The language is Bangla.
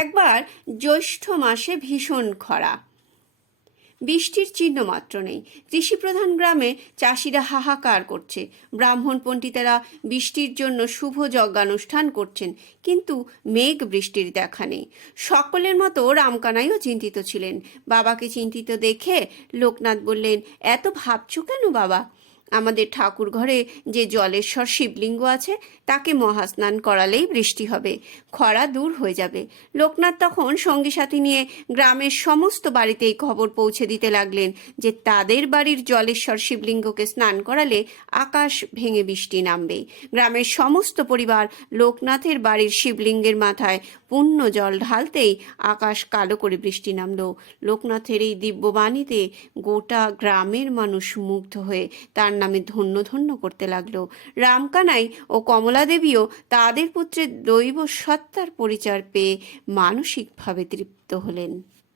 একবার জ্যৈষ্ঠ মাসে ভীষণ খরা, বৃষ্টির চিহ্ন মাত্র নেই। কৃষিপ্রধান গ্রামে চাষিরা হাহাকার করছে। ব্রাহ্মণ পণ্ডিতেরা বৃষ্টির জন্য শুভ যজ্ঞানুষ্ঠান করছেন, কিন্তু মেঘ বৃষ্টির দেখা নেই। সকলের মতো রামকানাইও চিন্তিত ছিলেন। বাবাকে চিন্তিত দেখে লোকনাথ বললেন, এত ভাবছো কেন বাবা? আমাদের ঠাকুর ঘরে যে জলেশ্বর শিবলিঙ্গ আছে, তাকে মহাস্নান করালেই বৃষ্টি হবে, খরা দূর হয়ে যাবে। লোকনাথ তখন সঙ্গী সাথী নিয়ে গ্রামের সমস্ত বাড়িতেই খবর পৌঁছে দিতে লাগলেন যে তাদের বাড়ির জলেশ্বর শিবলিঙ্গকে স্নান করালে আকাশ ভেঙে বৃষ্টি নামবে। গ্রামের সমস্ত পরিবার লোকনাথের বাড়ির শিবলিঙ্গের মাথায় পুণ্য জল ঢালতেই আকাশ কালো করে বৃষ্টি নামল। লোকনাথের এই দিব্যবাণীতে গোটা গ্রামের মানুষ মুগ্ধ হয়ে তার নামে ধন্য ধন্য করতে লাগলো। রামকানাই ও কমলা দেবীও তাদের পুত্রের দৈব সত্তার পরিচয় পেয়ে মানসিকভাবে তৃপ্ত হলেন।